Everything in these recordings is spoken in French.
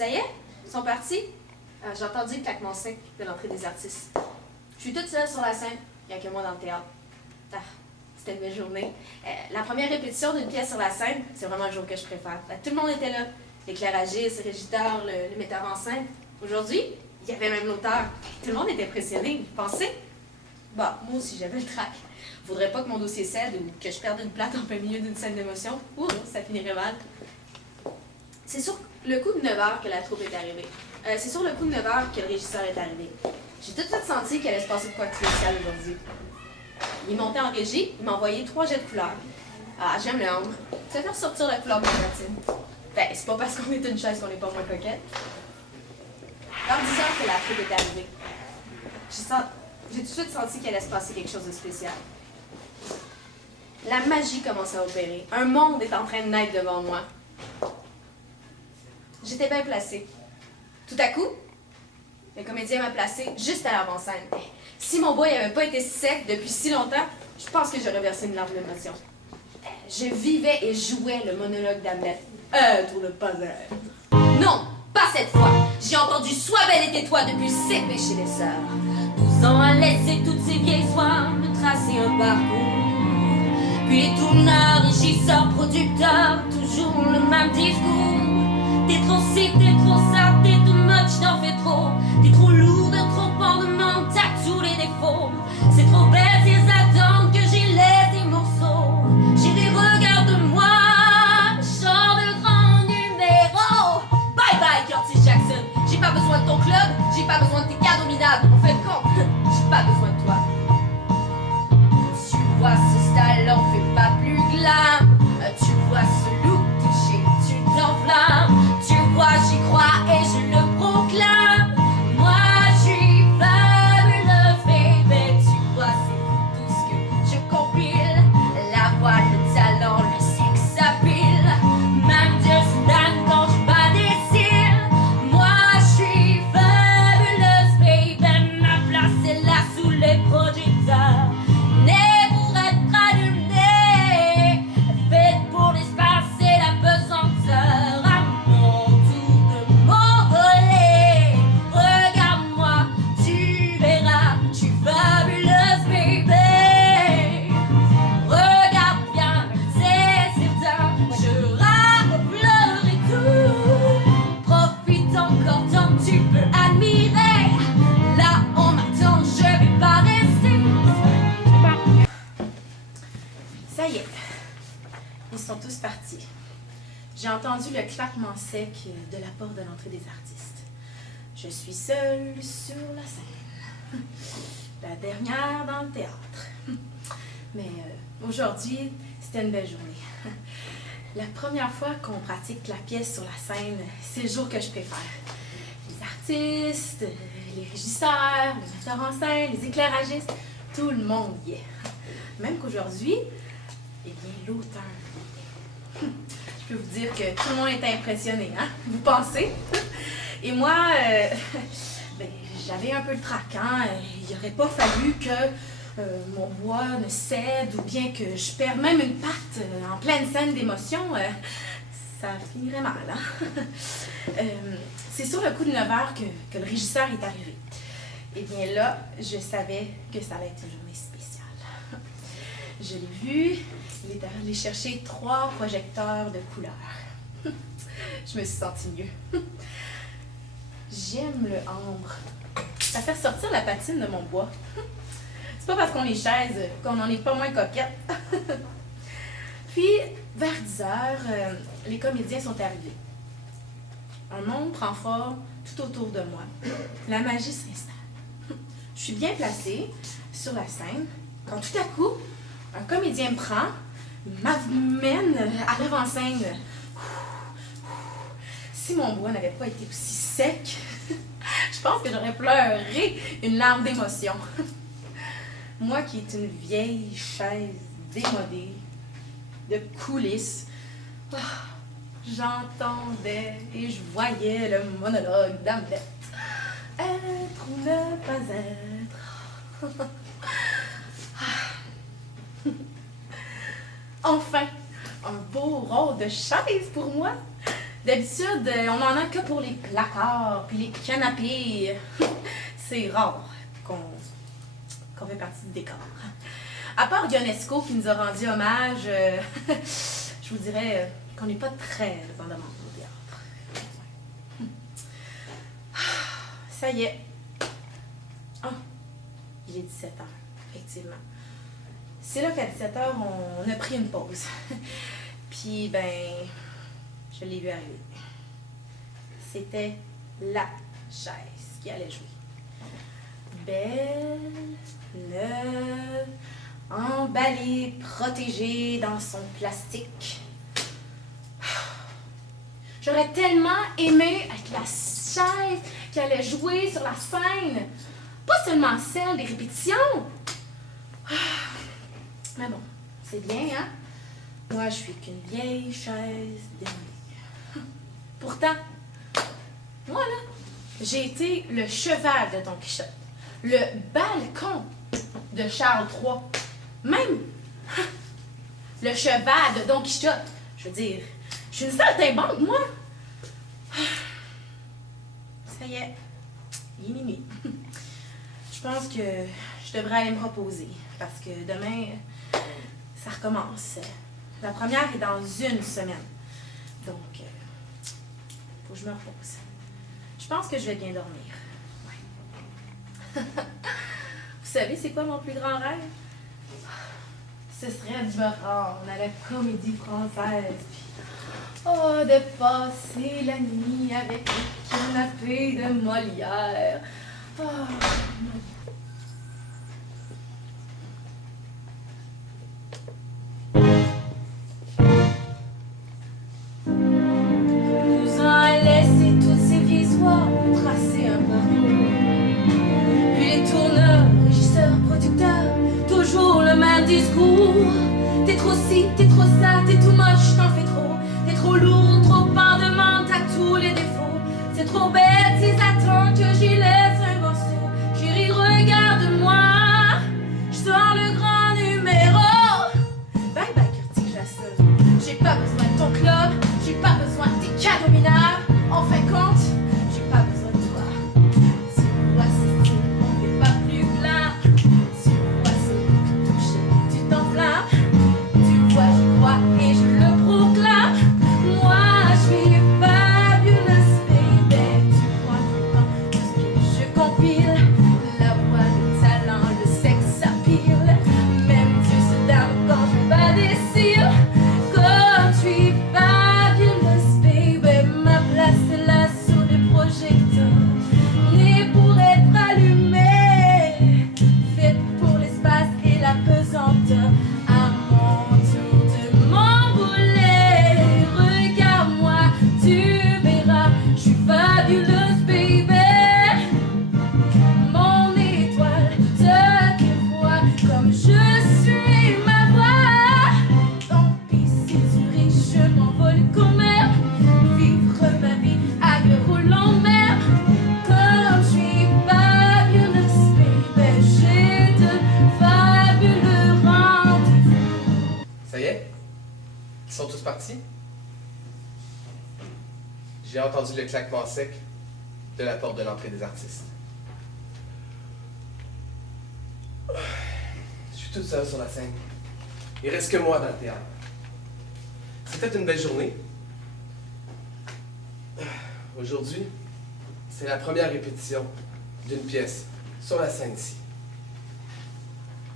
Ça y est? Ils sont partis? J'ai entendu le claquement sec de l'entrée des artistes. Je suis toute seule sur la scène, il n'y a que moi dans le théâtre. C'était une belle journée. La première répétition d'une pièce sur la scène, c'est vraiment le jour que je préfère. Tout le monde était là. L'éclairagiste, le régisseur, le metteur en scène. Aujourd'hui, il y avait même l'auteur. Tout le monde était impressionné, vous pensez? Bah, moi aussi, j'avais le trac. Je voudrais pas que mon dossier cède ou que je perde une plate en plein milieu d'une scène d'émotion. Ouh, ça finirait mal. C'est sur le coup de 9 h que la troupe est arrivée. C'est sur le coup de 9 h que le régisseur est arrivé. J'ai tout de suite senti qu'il allait se passer de quoi de spécial aujourd'hui. Il est monté en régie, il m'a envoyé 3 jets de couleurs. Ah, j'aime le ambre. Ça fait ressortir la couleur platine. Ben, c'est pas parce qu'on est une chaise qu'on n'est pas moins coquette. Vers 10 h que la troupe est arrivée. J'ai tout de suite senti qu'il allait se passer quelque chose de spécial. La magie commence à opérer. Un monde est en train de naître devant moi. J'étais bien placée. Tout à coup, le comédien m'a placée juste à l'avant-scène. Si mon bois n'avait pas été sec depuis si longtemps, je pense que j'aurais versé une larme d'émotion. Je vivais et jouais le monologue d'Hamlet. Être le padre. Non, pas cette fois. J'ai entendu Sois belle et tais-toi depuis 7 péchés des sœurs. 12 ans à laisser toutes ces vieilles soins me tracer un parcours. Puis les tourneurs, régisseurs, producteurs, toujours le même discours. T'es trop ci, t'es trop ça, t'es too much, t'en fais trop. T'es trop lourde, trop en demande, t'as tous les défauts. C'est trop bête, ils attendent que j'y laisse des morceaux. J'ai des regards de moi, chant de grands numéros. Bye bye Curtis Jackson, j'ai pas besoin de ton club, j'ai pas besoin de tes cadeaux minables. En fait quand, j'ai pas besoin de toi. Tu vois ce style, on fait pas plus glam. Tu vois ce look touché, tu t'enflammes. Tu vois, j'y crois et je le proclame. Moi, je suis fabuleuse, baby. Tu vois, c'est fou tout ce que je compile. La voix, le talent, le sexe s'appile. Même Dieu se damne quand je bats des cils. Moi, je suis fabuleuse, baby. Ma place est là sous les projecteurs. Née pour être allumée, faite pour l'espace et la pesanteur. À mon tour de m'envoler, regarde-moi, tu verras, je suis fabuleuse, baby. Regarde bien, c'est certain, je rafleurai tout. Profite encore tant que tu peux admirer. Là, on m'attend, je vais pas rester. Ça y est, ils sont tous partis. J'ai entendu le claquement sec de la porte de l'entrée des artistes. Je suis seule sur la scène. La dernière dans le théâtre. Mais aujourd'hui, c'était une belle journée. La première fois qu'on pratique la pièce sur la scène, c'est le jour que je préfère. Les artistes, les régisseurs, les metteurs en scène, les éclairagistes, tout le monde y est. Même qu'aujourd'hui, eh bien, l'auteur. Je peux vous dire que tout le monde est impressionné, hein? Vous pensez? Et moi, ben, j'avais un peu le trac, hein? Il n'aurait pas fallu que mon bois ne cède ou bien que je perde même une patte en pleine scène d'émotion. Ça finirait mal, hein? C'est sur le coup de 9 h que le régisseur est arrivé. Et bien là, je savais que ça allait être une journée spéciale. Je l'ai vu, il est allé chercher 3 projecteurs de couleurs. Je me suis sentie mieux. J'aime le ambre. Ça fait ressortir la patine de mon bois. C'est pas parce qu'on est chaise qu'on n'en est pas moins coquette. Puis, vers 10 h, les comédiens sont arrivés. Un monde prend forme tout autour de moi. La magie s'installe. Je suis bien placée sur la scène quand tout à coup, un comédien me prend, m'amène à l'avant-scène. Si mon bois n'avait pas été aussi sec, je pense que j'aurais pleuré une larme d'émotion. Moi qui est une vieille chaise démodée, de coulisses, j'entendais et je voyais le monologue d'Hamlet. Être ou ne pas être. Enfin, un beau rôle de chaise pour moi. D'habitude, on en a que pour les placards puis les canapés. C'est rare qu'on fait partie du décor. À part Ionesco qui nous a rendu hommage, je vous dirais qu'on n'est pas très en demande au théâtre. Ça y est. Ah, il est 17 heures, effectivement. C'est là qu'à 17 heures, on a pris une pause. Puis, ben, je l'ai vu arriver. C'était la chaise qui allait jouer. Belle, neuve, emballée, protégée dans son plastique. J'aurais tellement aimé être la chaise qui allait jouer sur la scène. Pas seulement celle des répétitions. Mais bon, c'est bien, hein? Moi, je suis qu'une vieille chaise démolie. Pourtant, moi, là, j'ai été le cheval de Don Quichotte, le balcon de Charles III, même le cheval de Don Quichotte. Je veux dire, je suis une saltimbanque, moi. Ça y est, il est minuit. Je pense que je devrais aller me reposer, parce que demain, ça recommence. La première est dans une semaine. Donc, faut que je me repose. Je pense que je vais bien dormir. Ouais. Vous savez, c'est quoi mon plus grand rêve? Ce serait de me rendre à la Comédie Française. Puis, oh, de passer la nuit avec le canapé de Molière. Oh, discours. T'es trop ci, t'es trop ça, t'es too much, t'en fais trop. T'es trop lourd, trop en demande, t'as tous les défauts. C'est trop bête, ils attendent que j'y laisse un morceau. Chérie, regarde-moi, je sors le grand numéro. Bye bye, Curtis Jackson. J'ai pas besoin de ton club, j'ai pas besoin de tes cadeaux minables. En fin de compte, j'ai pas besoin de toi. Tu vois, c'est on n'est pas plus plein. Tu vois, c'est touché, tu t'enflammes. Tu vois, j'y crois et je le proclame. Moi, je suis fabulous, baby. Tu crois tout le temps tout ce que je compile. La voix, le talent, le sexe, ça pile. Même Dieu se damne quand je bats des cils. Comme je suis fabulous, baby. Ma place est là sous les projecteurs. Née pour être allumée. Faite pour l'espace et la pesanteur. À mon tour de m'envoler. Regarde-moi, tu verras. Je suis fabulous, baby. Mon étoile, ce qu'il voit, comme je suis ma voix. Tant pis si tu ris, je m'envole comme mer. Vivre ma vie à gueule roulant mer. Comme je suis fabulous, baby, j'ai de fabuleux rendez-vous. Ça y est? Ils sont tous partis? J'ai entendu le claquement sec de la porte de l'entrée des artistes. Je suis toute seule sur la scène. Il reste que moi dans le théâtre. C'était une belle journée. Aujourd'hui, c'est la première répétition d'une pièce sur la scène ici.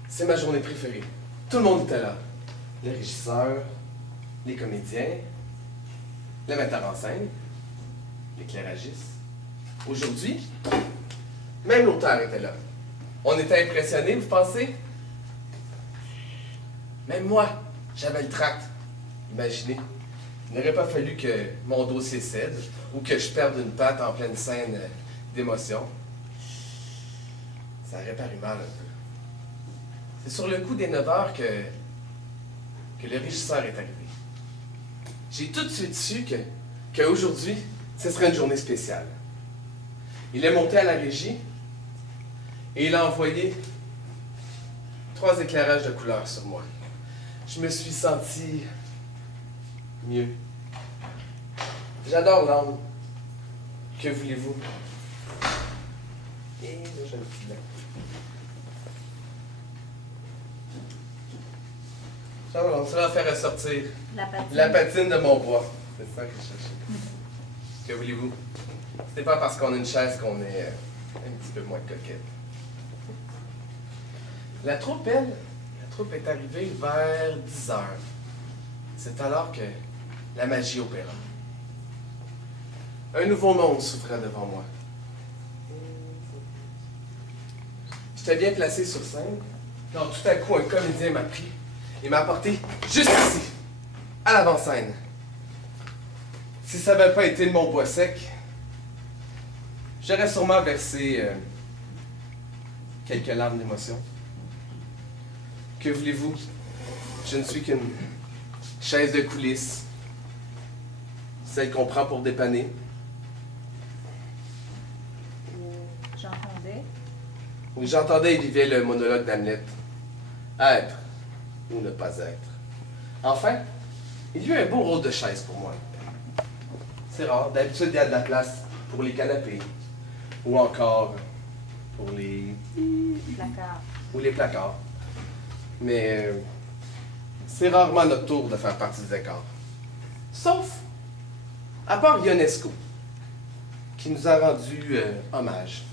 C'est ma journée préférée. Tout le monde était là. Le régisseur, les comédiens, le metteur en scène, l'éclairagiste. Aujourd'hui, même l'auteur était là. On était impressionnés, vous pensez? Même moi, j'avais le tract. Imaginez, il n'aurait pas fallu que mon dossier cède ou que je perde une patte en pleine scène d'émotion. Ça aurait paru mal un peu. C'est sur le coup des 9 heures que le régisseur est arrivé. J'ai tout de suite su qu'aujourd'hui, ce serait une journée spéciale. Il est monté à la régie et il a envoyé 3 éclairages de couleur sur moi. Je me suis senti mieux. J'adore l'âme. Que voulez-vous? Et là, j'ai un petit blanc. Ça va faire ressortir la patine de mon bois. C'est ça que je cherchais. Que voulez-vous? Ce n'est pas parce qu'on a une chaise qu'on est un petit peu moins coquette. La troupe est arrivée vers 10 heures. C'est alors que la magie opéra. Un nouveau monde s'ouvrait devant moi. J'étais bien placé sur scène, quand tout à coup un comédien m'a pris et m'a apporté juste ici, à l'avant-scène. Si ça n'avait pas été de mon bois sec, j'aurais sûrement versé quelques larmes d'émotion. Que voulez-vous? Je ne suis qu'une chaise de coulisses, celle qu'on prend pour dépanner. J'entendais. Oui, j'entendais et vivais le monologue d'Hamlet. Être ou ne pas être. Enfin, il y eut un beau rôle de chaise pour moi. C'est rare, d'habitude il y a de la place pour les canapés, ou encore pour les Placard. ou les placards. Mais c'est rarement notre tour de faire partie du décor. Sauf, à part Ionesco, qui nous a rendu hommage.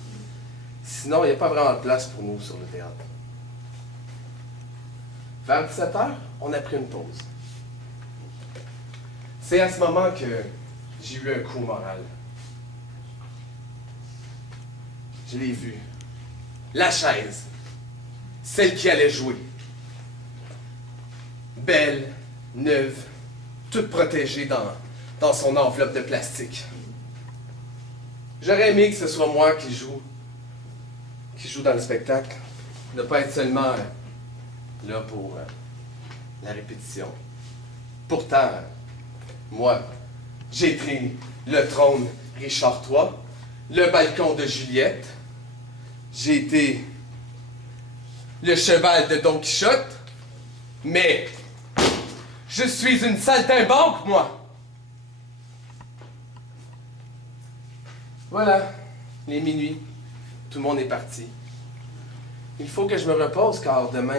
Sinon, il n'y a pas vraiment de place pour nous sur le théâtre. Vers 17h, on a pris une pause. C'est à ce moment que j'ai eu un coup moral. Je l'ai vu. La chaise. Celle qui allait jouer. Belle, neuve, toute protégée dans son enveloppe de plastique. J'aurais aimé que ce soit moi qui joue dans le spectacle. Ne pas être seulement là pour la répétition. Pourtant, moi, j'ai pris le trône Richard III, le balcon de Juliette. J'ai été le cheval de Don Quichotte, mais je suis une saltimbanque, moi. Voilà, les minuit. Tout le monde est parti. Il faut que je me repose car demain,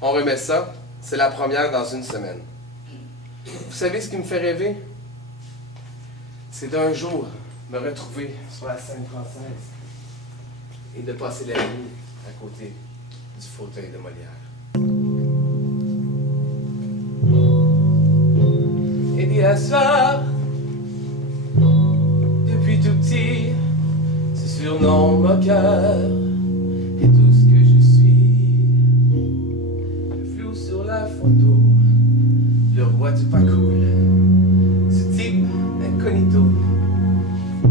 on remet ça. C'est la première dans une semaine. Vous savez ce qui me fait rêver? C'est d'un jour me retrouver sur la scène française et de passer la nuit à côté du fauteuil de Molière. Et bien soir, depuis tout petit, ce surnom moqueur est tout ce que je suis. Le flou sur la photo, le roi du pas cool, ce type incognito,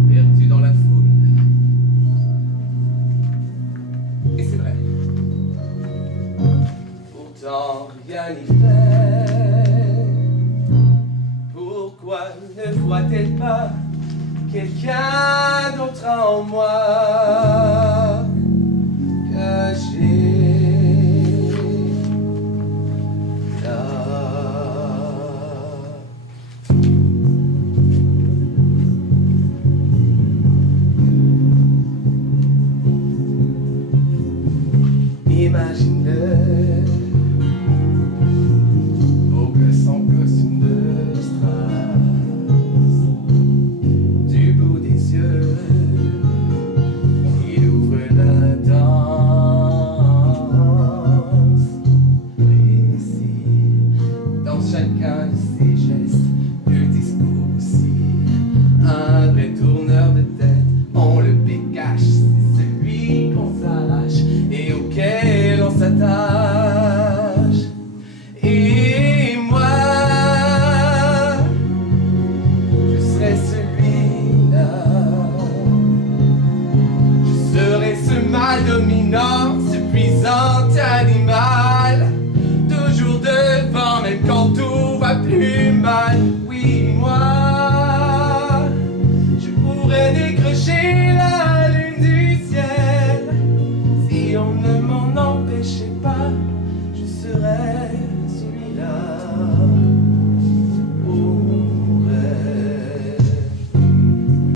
perdu dans la foule. Et c'est vrai. Pourtant rien n'y fait. Pourquoi ne voit-elle pas quelqu'un d'autre en moi?